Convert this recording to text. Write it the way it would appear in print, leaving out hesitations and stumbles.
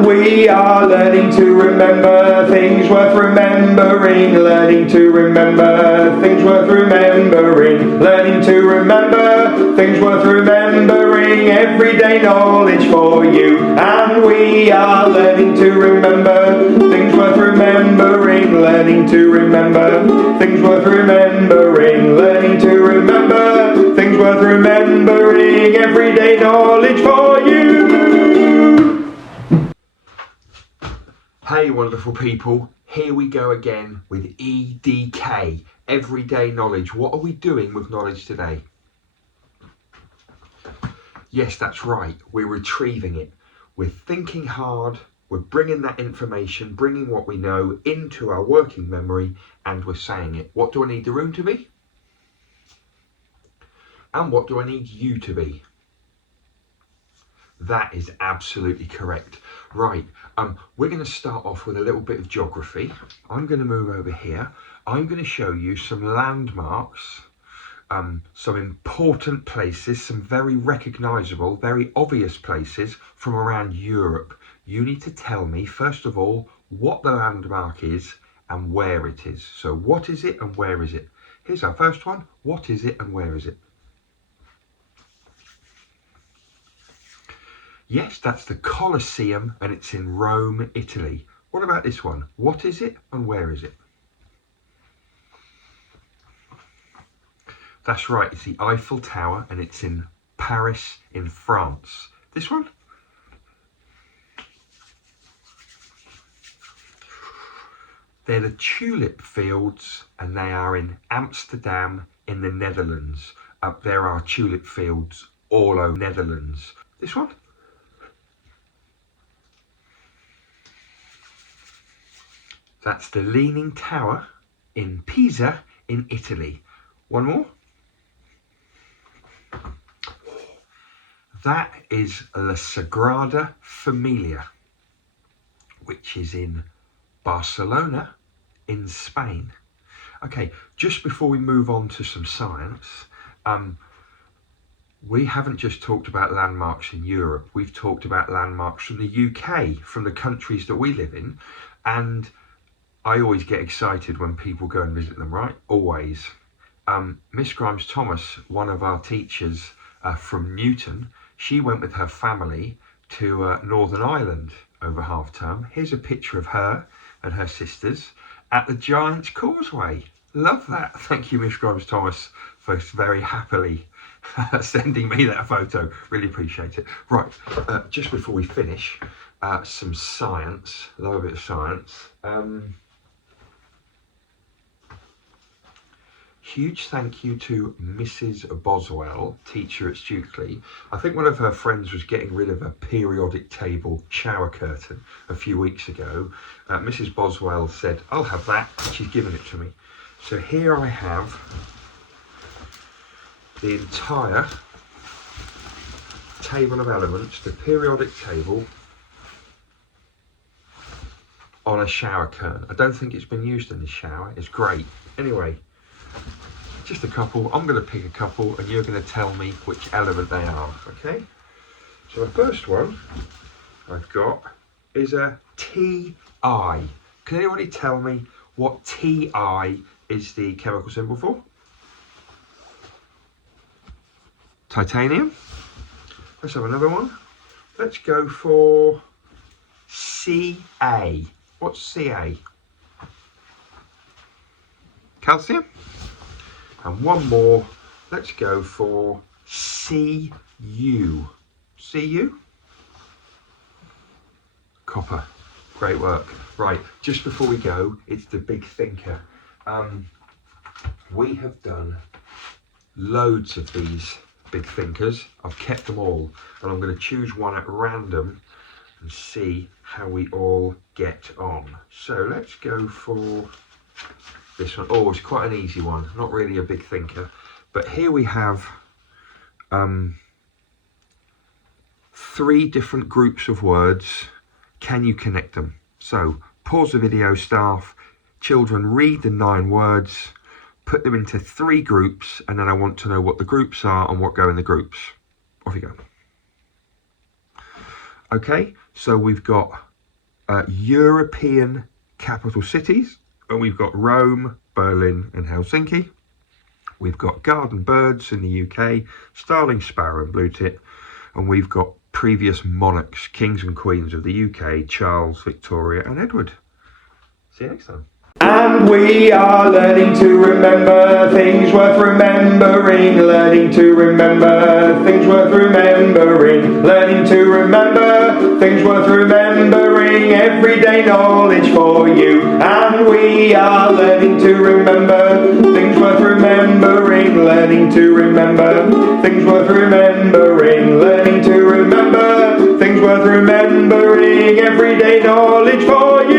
And we are learning to remember things worth remembering, learning to remember things worth remembering, learning to remember things worth remembering, everyday knowledge for you. And we are learning to remember things worth remembering, learning to remember things worth remembering, learning to remember things worth remembering, everyday knowledge for you. Hey wonderful people, here we go again with EDK, Everyday Knowledge. What are we doing with knowledge today? Yes, that's right, we're retrieving it. We're thinking hard, we're bringing that information, bringing what we know into our working memory, and we're saying it. What do I need the room to be? And what do I need you to be? That is absolutely correct. Right, we're going to start off with a little bit of geography. I'm going to move over here. I'm going to show you some landmarks, some important places, some very recognisable, very obvious places from around Europe. You need to tell me, first of all, what the landmark is and where it is. So what is it and where is it? Here's our first one. What is it and where is it? Yes, that's the Colosseum and it's in Rome, Italy. What about this one? What is it and where is it? That's right, it's the Eiffel Tower and it's in Paris in France. This one? They're the tulip fields and they are in Amsterdam in the Netherlands. There are tulip fields all over Netherlands. This one? That's the Leaning Tower in Pisa in Italy. One more. That is La Sagrada Familia, which is in Barcelona in Spain. Okay, just before we move on to some science, we haven't just talked about landmarks in Europe, we've talked about landmarks from the UK, from the countries that we live in, and I always get excited when people go and visit them, right? Always. Miss Grimes-Thomas, one of our teachers from Newton, she went with her family to Northern Ireland over half term. Here's a picture of her and her sisters at the Giant's Causeway. Love that. Thank you, Miss Grimes-Thomas, for very happily sending me that photo. Really appreciate it. Right, just before we finish, some science, a little bit of science. Huge thank you to Mrs. Boswell, teacher at Stukely. I think one of her friends was getting rid of a periodic table shower curtain a few weeks ago. Mrs. Boswell said, I'll have that. She's given it to me. So here I have the entire table of elements, the periodic table, on a shower curtain. I don't think it's been used in this shower. It's great. Anyway, just a couple. I'm going to pick a couple and you're going to tell me which element they are, okay? So the first one I've got is a Ti. Can anybody tell me what Ti is the chemical symbol for? Titanium. Let's have another one. Let's go for Ca. What's Ca? Calcium. And one more, let's go for Cu. Cu? Copper. Great work. Right, just before we go, it's the big thinker. We have done loads of these big thinkers. I've kept them all, and I'm going to choose one at random and see how we all get on. So let's go for this one. Oh, it's quite an easy one, not really a big thinker, but here we have 3 different groups of words. Can you connect them? So pause the video, staff, children, read the 9 words, put them into 3 groups, and then I want to know what the groups are and what go in the groups. Off you go. Okay, so we've got European capital cities. And we've got Rome, Berlin and Helsinki. We've got garden birds in the UK, starling, sparrow and blue tit. And we've got previous monarchs, kings and queens of the UK, Charles, Victoria and Edward. See you next time. And we are learning to remember things worth remembering, learning to remember things worth remembering, learning to remember things worth remembering, everyday knowledge for you. And we are learning to remember things worth remembering, learning to remember things worth remembering, learning to remember things worth remembering, everyday knowledge for you.